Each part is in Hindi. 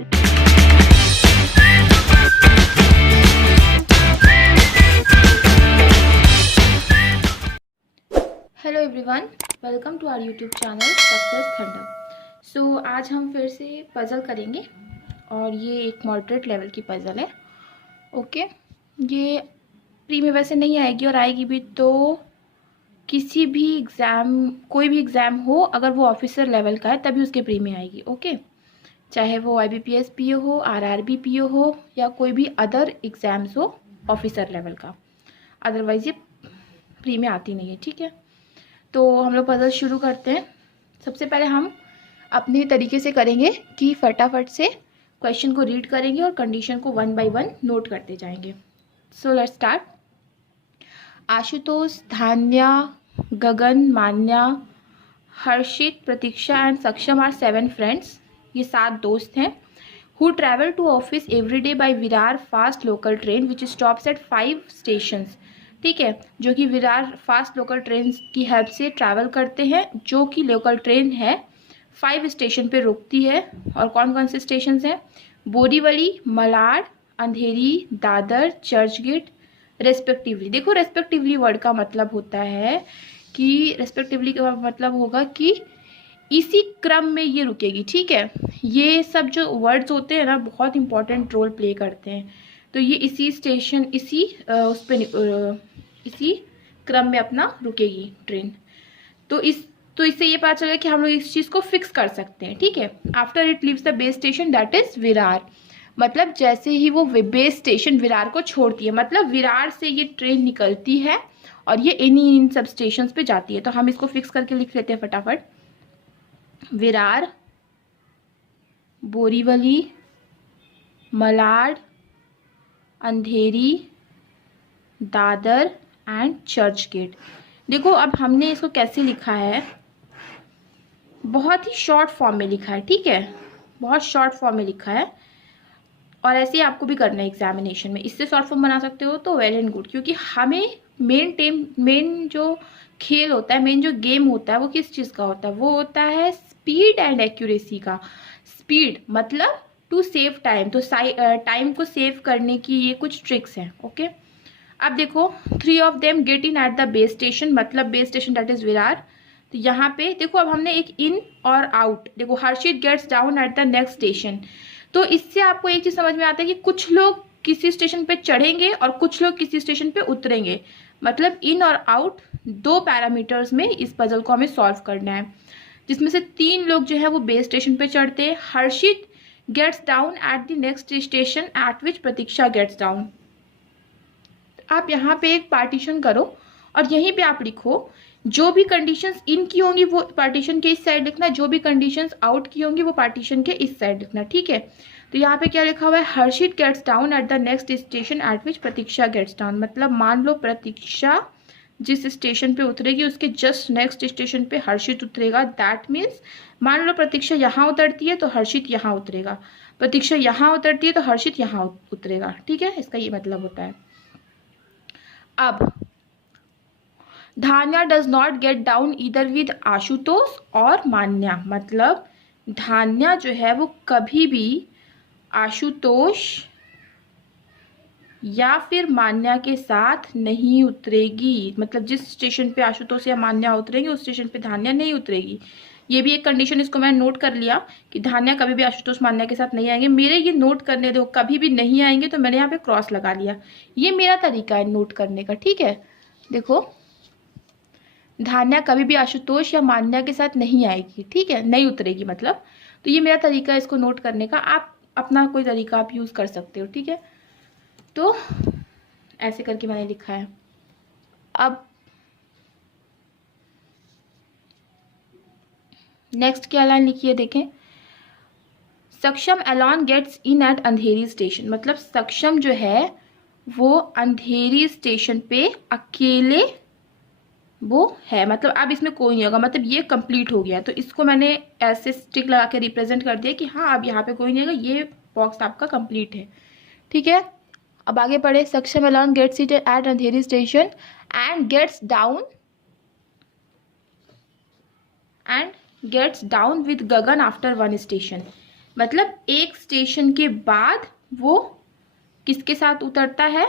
Hello everyone, welcome to our YouTube channel success thunder. So आज हम फिर से पज़ल करेंगे और ये एक मॉडरेट लेवल की पज़ल है। ओके, ये प्री में वैसे नहीं आएगी और आएगी भी तो किसी भी एग्ज़ाम, कोई भी एग्ज़ाम हो अगर वो ऑफिसर लेवल का है तभी उसके प्री में आएगी। ओके, चाहे वो IBPS PO हो, RRB PO हो या कोई भी अदर एग्ज़ाम्स हो ऑफिसर लेवल का, अदरवाइज़ ये प्री में आती नहीं है। ठीक है, तो हम लोग पज़ल शुरू करते हैं। सबसे पहले हम अपने तरीके से करेंगे कि फटाफट से क्वेश्चन को रीड करेंगे और कंडीशन को 1 बाय 1 नोट करते जाएंगे। So let's start. Ashutosh, Dhanya, Gagan, Manya, Harshit, Pratiksha and Saksham are 7 friends. ये 7 दोस्त हैं। Who travel to office every day by Virar fast local train which stops at 5 stations. ठीक है, जो कि विरार फास्ट लोकल ट्रेन की हेल्प से ट्रैवल करते हैं, जो कि लोकल ट्रेन है 5 स्टेशन पे रुकती है। और कौन कौन से स्टेशन हैं? बोरीवली, मलाड, अंधेरी, दादर, चर्चगेट रेस्पेक्टिवली। देखो, रेस्पेक्टिवली वर्ड का मतलब होता है कि रेस्पेक्टिवली का मतलब होगा कि इसी क्रम में ये रुकेगी। ठीक है, ये सब जो वर्ड्स होते हैं ना बहुत इंपॉर्टेंट रोल प्ले करते हैं। तो ये इसी स्टेशन, इसी उस पर इसी क्रम में अपना रुकेगी ट्रेन। तो इससे ये पता चलेगा कि हम लोग इस चीज़ को फिक्स कर सकते हैं। ठीक है, after it leaves the base station that is Virar. मतलब जैसे ही वो बेस स्टेशन विरार को छोड़ती है, मतलब विरार से ये ट्रेन निकलती है और ये इन सब स्टेशन पे जाती है। तो हम इसको फिक्स करके लिख लेते हैं फटाफट। विरार, बोरीवली, मलाड, अंधेरी, दादर एंड चर्चगेट। देखो, अब हमने इसको कैसे लिखा है, बहुत ही शॉर्ट फॉर्म में लिखा है। ठीक है, बहुत शॉर्ट फॉर्म में लिखा है और ऐसे ही आपको भी करना है एग्जामिनेशन में। इससे शॉर्ट फॉर्म बना सकते हो तो वेल एंड गुड, क्योंकि हमें मेन जो खेल होता है, मेन जो गेम होता है वो किस चीज़ का होता है? वो होता है स्पीड एंड एक्यूरेसी का। स्पीड मतलब टू सेव टाइम, तो टाइम को सेव करने की ये कुछ ट्रिक्स हैं। ओके, अब देखो, 3 of them get in at the base station, मतलब base station that is Virar. तो यहाँ पे देखो, अब हमने एक इन और आउट। देखो, Harshit gets down at the next station. तो इससे आपको एक चीज समझ में आता है कि कुछ लोग किसी स्टेशन पे चढ़ेंगे और कुछ लोग किसी स्टेशन पे उतरेंगे। मतलब इन और आउट 2 पैरामीटर्स में इस पजल को हमें सॉल्व करना है, जिसमें से 3 लोग जो है वो बेस स्टेशन पे चढ़ते हैं। Harshit gets down at the next station at which Pratiksha gets down. आप यहाँ पे एक पार्टीशन करो और यहीं पे आप लिखो जो भी कंडीशंस इन की होंगी वो पार्टीशन के इस साइड लिखना, जो भी कंडीशंस आउट की होंगी वो पार्टीशन के इस साइड लिखना। ठीक है, तो यहाँ पे क्या लिखा हुआ है? Harshit gets down at the next station at which Pratiksha gets down. मतलब मान लो प्रतीक्षा जिस स्टेशन पे उतरेगी उसके जस्ट नेक्स्ट स्टेशन पे हर्षित उतरेगा। दैट मीन्स मान लो प्रतीक्षा यहाँ उतरती है तो हर्षित यहाँ उतरेगा, प्रतीक्षा यहाँ उतरती है तो हर्षित यहाँ उतरेगा। ठीक है, इसका ये मतलब होता है। अब धान्या डज नॉट गेट डाउन इधर विद आशुतोष और मान्या। मतलब धान्या जो है वो कभी भी आशुतोष या फिर मान्या के साथ नहीं उतरेगी। मतलब जिस स्टेशन पे आशुतोष या मान्या उतरेंगे उस स्टेशन पे धान्या नहीं उतरेगी। ये भी एक कंडीशन, इसको मैं नोट कर लिया कि धान्या कभी भी आशुतोष मान्या के साथ नहीं आएंगे। मेरे ये नोट करने दो, कभी भी नहीं आएंगे, तो मैंने यहाँ पे क्रॉस लगा लिया। ये मेरा तरीका है नोट करने का। ठीक है, देखो, धान्या कभी भी आशुतोष या मान्या के साथ नहीं आएगी। ठीक है, नहीं उतरेगी मतलब। तो ये मेरा तरीका है इसको नोट करने का। आप अपना कोई तरीका आप यूज कर सकते हो। ठीक है, तो ऐसे करके मैंने लिखा है। अब नेक्स्ट क्या लाइन लिखी है देखें। सक्षम alone gets in eight Andheri station. मतलब सक्षम जो है वो अंधेरी स्टेशन पे अकेले वो है, मतलब अब इसमें कोई नहीं होगा, मतलब ये कंप्लीट हो गया। तो इसको मैंने ऐसे स्टिक लगा के रिप्रेजेंट कर दिया कि हाँ अब यहाँ पे कोई नहीं होगा, ये बॉक्स आपका कंप्लीट है। ठीक है, अब आगे पढ़े। Saksham alone gets seated at Andheri station and gets down with Gagan after 1 station. मतलब एक स्टेशन के बाद वो किसके साथ उतरता है,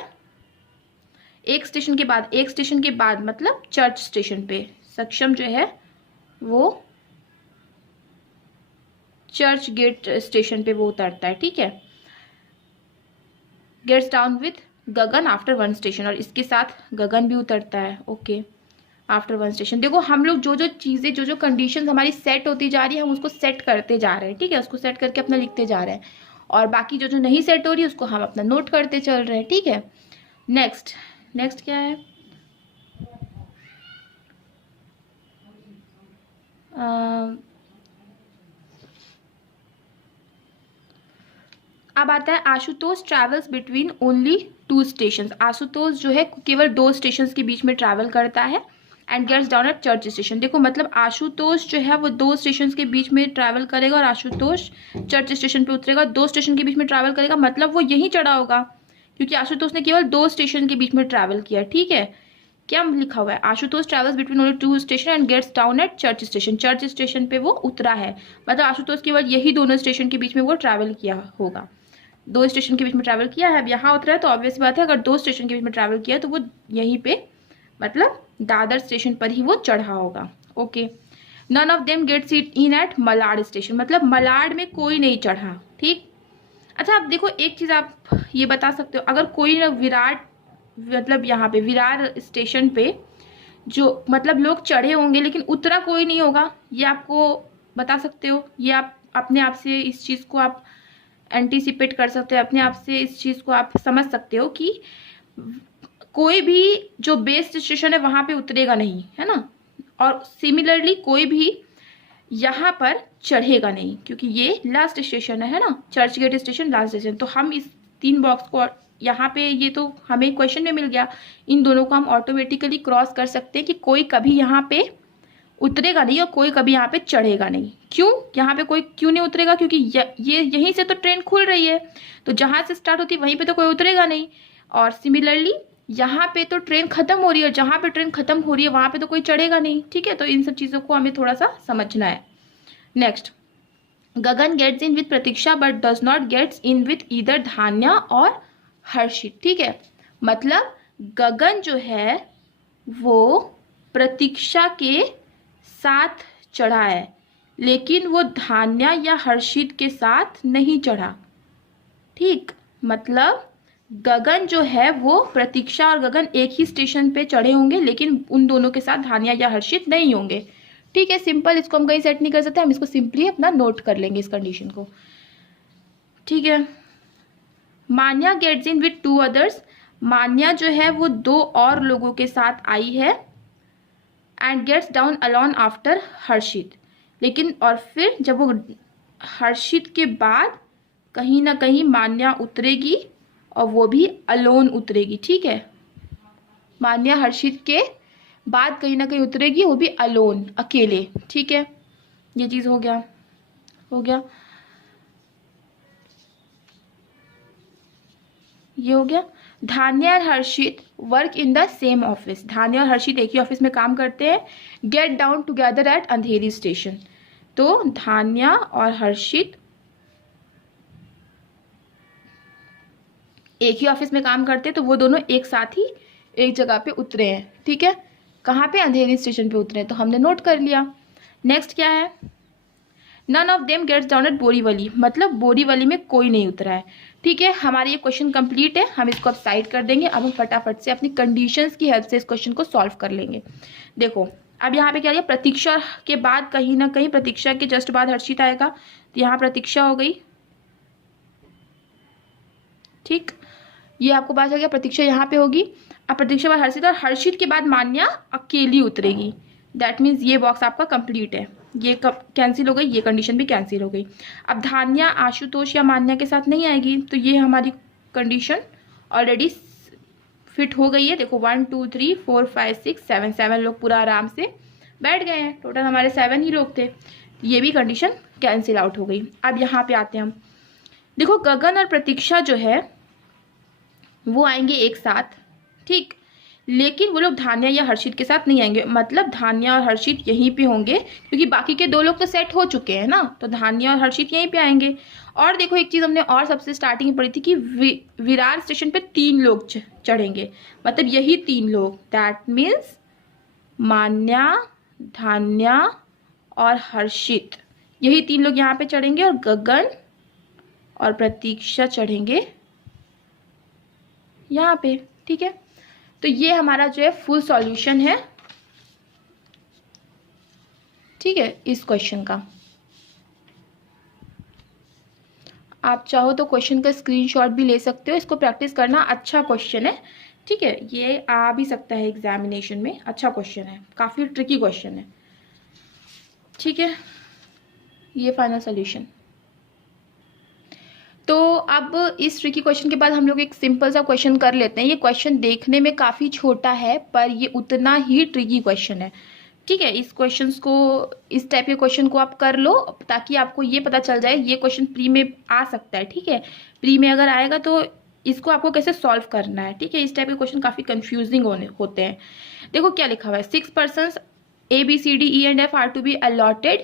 एक स्टेशन के बाद मतलब चर्च स्टेशन पे सक्षम जो है वो चर्च गेट स्टेशन पे वो उतरता है, ठीक है। Gets down with Gagan after one station, और इसके साथ गगन भी उतरता है, ओके, आफ्टर वन स्टेशन। देखो हम लोग जो जो चीज़ें जो कंडीशंस हमारी सेट होती जा रही है हम उसको सेट करते जा रहे हैं, ठीक है, उसको सेट करके अपना लिखते जा रहे हैं, और बाकी जो जो नहीं सेट हो रही है उसको हम अपना नोट करते चल रहे हैं, ठीक है। नेक्स्ट क्या है, अब आता है Ashutosh travels between only 2 station. Ashutosh जो है केवल 2 स्टेशन के बीच में ट्रैवल करता है and gets down at church station. देखो मतलब आशुतोष जो है वो 2 स्टेशन के बीच में ट्रैवल करेगा और आशुतोष चर्च स्टेशन पे उतरेगा। 2 स्टेशन के बीच में ट्रैवल करेगा मतलब वो यहीं चढ़ा होगा, क्योंकि आशुतोष ने केवल 2 स्टेशन के बीच में ट्रैवल किया, ठीक है। क्या लिखा हुआ है, Ashutosh travels between only 2 station and gets down at church station. Church station पे वो उतरा है, मतलब आशुतोष केवल यही दोनों स्टेशन के बीच में वो ट्रैवल किया होगा। 2 स्टेशन के बीच में ट्रैवल किया है, अब यहाँ उतरा है तो ऑब्वियस बात है, अगर 2 स्टेशन के बीच में ट्रैवल किया तो वो यहीं पे मतलब दादर स्टेशन पर ही वो चढ़ा होगा, okay. None of them gets in at Malad station, मतलब मलाड में कोई नहीं चढ़ा, ठीक। अच्छा अब देखो एक चीज आप ये बता सकते हो, अगर कोई विराट मतलब यहाँ पे विरार स्टेशन पे जो मतलब लोग चढ़े होंगे लेकिन उतरा कोई नहीं होगा, ये आपको बता सकते हो, ये आप अपने आप से इस चीज को आप एंटीसिपेट कर सकते हो, अपने आप से इस चीज को आप समझ सकते हो कि कोई भी जो बेस्ट स्टेशन है वहां पे उतरेगा नहीं, है ना, और सिमिलरली कोई भी यहाँ पर चढ़ेगा नहीं, क्योंकि ये लास्ट स्टेशन है ना, Churchgate station last station. तो हम इस 3 बॉक्स को यहाँ पे, ये तो हमें क्वेश्चन में मिल गया, इन दोनों को हम ऑटोमेटिकली क्रॉस कर सकते हैं कि कोई कभी यहाँ पे उतरेगा नहीं और कोई कभी यहाँ पे चढ़ेगा नहीं। क्यों यहाँ पे कोई क्यों नहीं उतरेगा, क्योंकि ये यहीं से तो ट्रेन खुल रही है, तो जहां से स्टार्ट होती है वहीं पे तो कोई उतरेगा नहीं, और सिमिलरली यहाँ पे तो ट्रेन खत्म हो रही है, जहां पे ट्रेन खत्म हो रही है वहां पे तो कोई चढ़ेगा नहीं, ठीक है। तो इन सब चीजों को हमें थोड़ा सा समझना है। Next, Gagan gets in with Pratiksha but does not gets in with either Dhanya और हर्षित, ठीक है। मतलब गगन जो है वो प्रतीक्षा के साथ चढ़ा है लेकिन वो धान्या या हर्षित के साथ नहीं चढ़ा, ठीक। मतलब गगन जो है वो प्रतीक्षा और गगन एक ही स्टेशन पे चढ़े होंगे लेकिन उन दोनों के साथ धान्या या हर्षित नहीं होंगे, ठीक है। सिंपल, इसको हम कहीं सेट नहीं कर सकते, हम इसको सिंपली अपना नोट कर लेंगे इस कंडीशन को, ठीक है। मान्या गेट्स इन विथ 2 अदर्स, मान्या जो है वो 2 और लोगों के साथ आई है and gets down alone after Harshit, लेकिन और फिर जब वो हर्षित के बाद कहीं ना कहीं मान्या उतरेगी और वो भी अलोन उतरेगी, ठीक है। मान्या हर्षित के बाद कहीं ना कहीं उतरेगी, वो भी अलोन, अकेले, ठीक है। ये चीज हो गया ये हो गया। धान्या और Harshit work in the same office, Dhanya और हर्षित एक ही ऑफिस में काम करते हैं। Get down together at Andheri station, तो धान्या और हर्षित एक ही ऑफिस में काम करते हैं, तो वो दोनों एक साथ ही एक जगह पे उतरे हैं, ठीक है। कहाँ पे, अंधेरी स्टेशन पे उतरे हैं, तो हमने नोट कर लिया। नेक्स्ट क्या है, none of them gets down at Borivali, मतलब बोरीवली में कोई नहीं उतरा है, ठीक है। हमारा ये क्वेश्चन कंप्लीट है, हम इसको अब साइड कर देंगे। अब हम फटाफट से अपनी कंडीशंस की हेल्प से इस क्वेश्चन को सॉल्व कर लेंगे। देखो अब यहाँ पे क्या है, प्रतीक्षा के बाद कहीं ना कहीं, प्रतीक्षा के जस्ट बाद हर्षित आएगा, तो यहाँ प्रतीक्षा हो गई, ठीक। ये आपको पता चल गया, प्रतीक्षा यहाँ पे होगी। अब प्रतीक्षा बाद हर्षित, और हर्षित के बाद मान्या अकेली उतरेगी, दैट मीन्स ये बॉक्स आपका कंप्लीट है, ये कैंसिल हो गई, ये कंडीशन भी कैंसिल हो गई। अब धान्या आशुतोष या मान्या के साथ नहीं आएगी, तो ये हमारी कंडीशन ऑलरेडी फिट हो गई है। देखो 1 2 3 4 5 6 7 7 लोग पूरा आराम से बैठ गए हैं, टोटल हमारे 7 ही लोग थे, ये भी कंडीशन कैंसिल आउट हो गई। अब यहाँ पे आते हैं हम, देखो गगन और प्रतीक्षा जो है वो आएंगे एक साथ, ठीक, लेकिन वो लोग धान्या या हर्षित के साथ नहीं आएंगे। मतलब धान्या और हर्षित यहीं पे होंगे, क्योंकि बाकी के 2 लोग तो सेट हो चुके हैं ना, तो धान्या और हर्षित यहीं पे आएंगे। और देखो एक चीज़ हमने और सबसे स्टार्टिंग में पढ़ी थी कि विरार स्टेशन पे 3 लोग चढ़ेंगे, मतलब यही 3 लोग, दैट मीन्स मान्या, धान्या और हर्षित, यही 3 लोग यहाँ पे चढ़ेंगे, और गगन और प्रतीक्षा चढ़ेंगे यहाँ पे। ठीक है, तो ये हमारा जो है फुल सॉल्यूशन है, ठीक है, इस क्वेश्चन का। आप चाहो तो क्वेश्चन का स्क्रीनशॉट भी ले सकते हो, इसको प्रैक्टिस करना, अच्छा क्वेश्चन है। ठीक है, ये आ भी सकता है एग्जामिनेशन में, अच्छा क्वेश्चन है, काफ़ी ट्रिकी क्वेश्चन है। ठीक है, ये फाइनल सॉल्यूशन। तो अब इस ट्रिकी क्वेश्चन के बाद हम लोग एक सिंपल सा क्वेश्चन कर लेते हैं। ये क्वेश्चन देखने में काफ़ी छोटा है, पर ये उतना ही ट्रिकी क्वेश्चन है। ठीक है, इस क्वेश्चंस को, इस टाइप के क्वेश्चन को आप कर लो, ताकि आपको ये पता चल जाए ये क्वेश्चन प्री में आ सकता है। ठीक है, प्री में अगर आएगा तो इसको आपको कैसे सॉल्व करना है। ठीक है, इस टाइप के क्वेश्चन काफ़ी कंफ्यूजिंग होते हैं। देखो क्या लिखा हुआ है, 6 persons ABCDE and F are to be allotted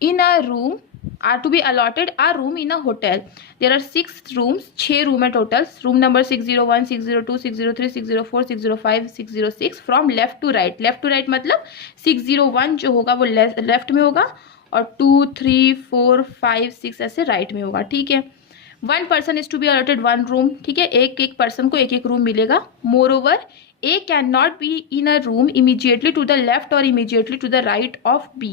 in a room, are to be allotted a room in a hotel. There are 6 rooms, 6 room है total, room number 601, 602, 603, 604, 605, 606 from left to right. Left to right मतलब 601 जो होगा वो लेफ्ट में होगा, और 2, 3, 4, 5, 6 ऐसे राइट में होगा। ठीक है, 1 person is to be allotted 1 room। ठीक है, एक पर्सन को एक रूम मिलेगा। More over A cannot be in a room immediately to the left or immediately to the right of B।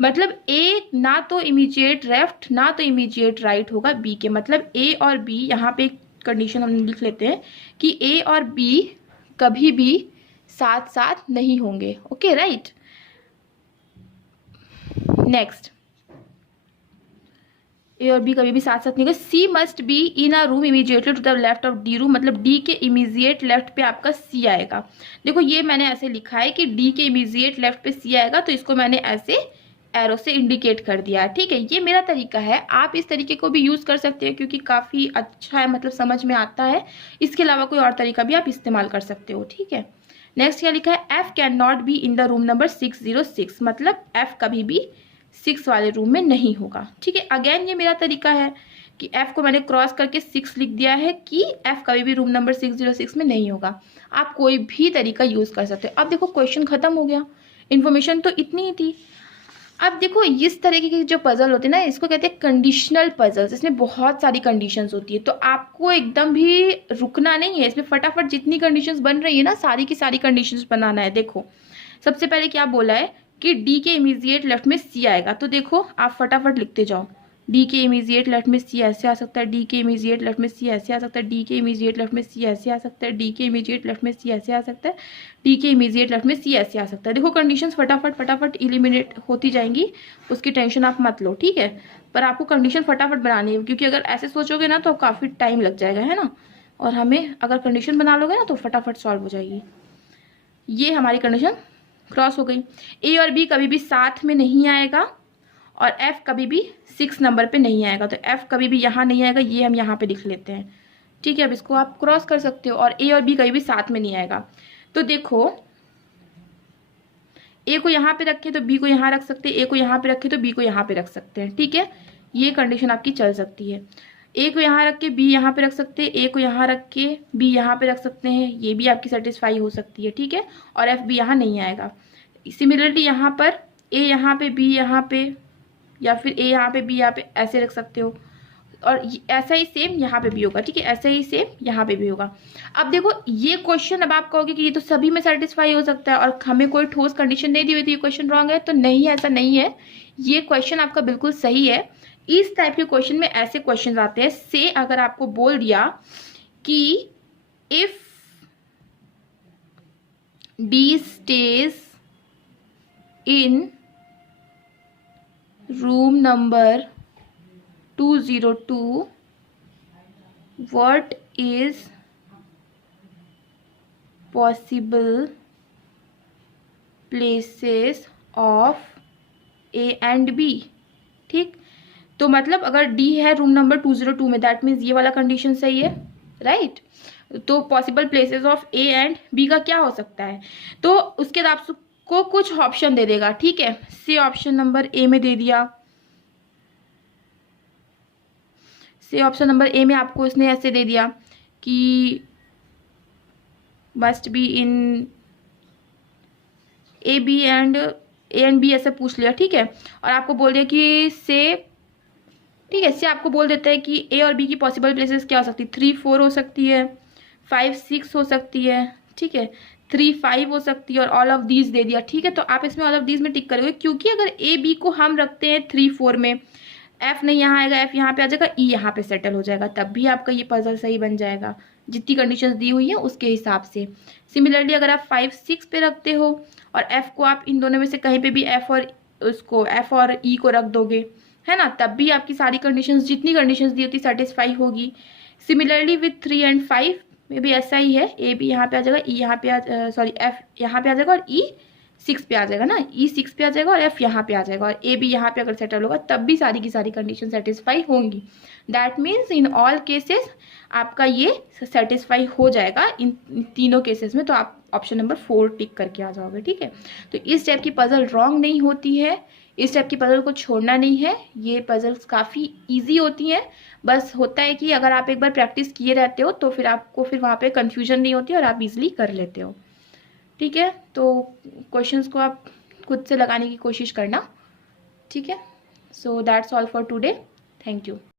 मतलब A ना तो immediate left ना तो immediate right होगा B के। मतलब A और B, यहाँ पे एक कंडीशन हम लिख लेते हैं कि A और B कभी भी साथ साथ नहीं होंगे। Okay, right. नेक्स्ट, ए और बी कभी भी साथ साथ नहीं होगा। C must be in a room immediately to the left of D room, मतलब डी के इमीडिएट लेफ्ट पे आपका सी आएगा। देखो ये मैंने ऐसे लिखा है कि डी के इमीडिएट लेफ्ट पे सी आएगा, तो इसको मैंने ऐसे एरो से इंडिकेट कर दिया। ठीक है, ये मेरा तरीका है, आप इस तरीके को भी यूज कर सकते हैं, क्योंकि काफी अच्छा है, मतलब समझ में आता है। इसके अलावा कोई और तरीका भी आप इस्तेमाल कर सकते हो। ठीक है, नेक्स्ट क्या लिखा है, F can not be in the room number 606, मतलब एफ कभी भी 6 वाले रूम में नहीं होगा। ठीक है, अगेन ये मेरा तरीका है कि F को मैंने क्रॉस करके 6 लिख दिया है कि F कभी भी रूम नंबर 606 में नहीं होगा। आप कोई भी तरीका यूज कर सकते हो। अब देखो क्वेश्चन खत्म हो गया, इन्फॉर्मेशन तो इतनी ही थी। अब देखो इस तरीके की जो पजल होती है ना, इसको कहते हैं कंडीशनल पजल्स। इसमें बहुत सारी कंडीशंस होती है, तो आपको एकदम भी रुकना नहीं है, इसमें फटाफट जितनी कंडीशंस बन रही है ना, सारी की सारी कंडीशंस बनाना है। देखो सबसे पहले क्या बोला है कि डी के इमीडिएट लेफ्ट में सी आएगा, तो देखो आप फटाफट लिखते जाओ। डी के इमीडिएट लेफ्ट में सी ऐसे आ सकता है, डी के इमीडिएट लेफ्ट में सी ऐसे आ सकता है, डी के इमीडिएट लेफ्ट में सी ऐसे आ सकता है, डी के इमीडिएट लेफ्ट में सी ऐसे आ सकता है, डी के इमीडिएट लेफ्ट में सी ऐसे आ सकता है। देखो कंडीशंस फटाफट फटाफट इलिमिनेट होती जाएंगी, उसकी टेंशन आप मत लो। ठीक है, पर आपको कंडीशन फटाफट बनानी है, क्योंकि अगर ऐसे सोचोगे ना तो काफ़ी टाइम लग जाएगा, है ना। और हमें अगर कंडीशन बना लोगे ना तो फटाफट सॉल्व हो जाएगी। ये हमारी कंडीशन क्रॉस हो गई। ए और बी कभी भी साथ में नहीं आएगा, और एफ कभी भी 6 नंबर पे नहीं आएगा, तो एफ कभी भी यहाँ नहीं आएगा, ये हम यहाँ पे लिख लेते हैं। ठीक है, अब इसको आप क्रॉस कर सकते हो। और ए और बी कभी भी साथ में नहीं आएगा, तो देखो ए को यहाँ पे रखे तो बी को यहाँ रख सकते हैं, ए को यहाँ पे रखे तो बी को यहाँ पे रख सकते हैं। ठीक है, ये कंडीशन आपकी चल सकती है। ए को यहाँ रख के बी यहाँ पे रख सकते हैं, ए को यहाँ रख के बी यहाँ पे रख सकते हैं, ये भी आपकी सेटिस्फाई हो सकती है। ठीक है, और एफ बी यहाँ नहीं आएगा। सिमिलरली यहाँ पर ए यहाँ पे बी यहाँ पे, या फिर ए यहाँ पे बी यहाँ पे ऐसे रख सकते हो, और ऐसा ही सेम यहाँ पे भी होगा। ठीक है, ऐसा ही सेम यहाँ पे भी होगा। अब देखो ये क्वेश्चन, अब आप कहोगे कि ये तो सभी में सेटिस्फाई हो सकता है और हमें कोई ठोस कंडीशन नहीं दी हुई थी, ये क्वेश्चन रॉन्ग है। तो नहीं, ऐसा नहीं है, ये क्वेश्चन आपका बिल्कुल सही है। इस टाइप के क्वेश्चन में ऐसे क्वेश्चन आते हैं, से अगर आपको बोल दिया कि if D stage in room number 202, what is possible places of A and B। ठीक, तो मतलब अगर D है रूम नंबर 202 में, दैट मीन्स ये वाला कंडीशन सही है, राइट। तो possible places of A and B का क्या हो सकता है, तो उसके बाद आपको कुछ ऑप्शन दे देगा, ठीक है। सी ऑप्शन नंबर ए में दे दिया, सी ऑप्शन नंबर ए में आपको इसने ऐसे दे दिया कि must be in A and B ऐसा पूछ लिया, ठीक है। और आपको बोल दिया कि से, ठीक है, से आपको बोल देता है कि ए और बी की पॉसिबल प्लेसेस क्या हो सकती है, 3 4 हो सकती है, 5 6 हो सकती है, ठीक है, 3 5 हो सकती है, और ऑल ऑफ दीज दे दिया, ठीक है। तो आप इसमें ऑल ऑफ दीज में टिक करोगे, क्योंकि अगर ए बी को हम रखते हैं 3 4 में, एफ नहीं यहाँ आएगा, एफ यहाँ पे आ जाएगा, ई यहाँ पे सेटल हो जाएगा, तब भी आपका ये पजल सही बन जाएगा जितनी कंडीशंस दी हुई है उसके हिसाब से। सिमिलरली अगर आप 5 6 पे रखते हो और एफ को आप इन दोनों में से कहीं पे भी एफ और ई को रख दोगे, है ना, तब भी आपकी सारी कंडीशंस, जितनी कंडीशंस दी होती सेटिस्फाई होगी। सिमिलरली विथ 3 एंड 5 में भी ऐसा ही है, ए बी यहाँ पे आ जाएगा, ई यहाँ पे सॉरी एफ यहाँ पे आ जाएगा, और ई 6 पे आ जाएगा ना, ई 6 पे आ जाएगा, और एफ यहाँ पे आ जाएगा, और ए बी यहाँ पे अगर सेटल होगा तब भी सारी की सारी कंडीशन सेटिस्फाई होंगी। That means in all cases आपका ये सेटिस्फाई हो जाएगा इन तीनों केसेस में, तो आप ऑप्शन नंबर 4 टिक करके आ जाओगे, ठीक है। तो इस टाइप की पजल रॉन्ग नहीं होती है, इस टाइप की पजल को छोड़ना नहीं है, ये पजल्स काफ़ी इजी होती हैं। बस होता है कि अगर आप एक बार प्रैक्टिस किए रहते हो तो फिर आपको फिर वहाँ पे कंफ्यूजन नहीं होती और आप इजीली कर लेते हो, ठीक है। तो क्वेश्चंस को आप खुद से लगाने की कोशिश करना, ठीक है। So that's all for today, thank you.